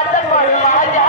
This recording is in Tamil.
ராஜன் வாழ் ராஜா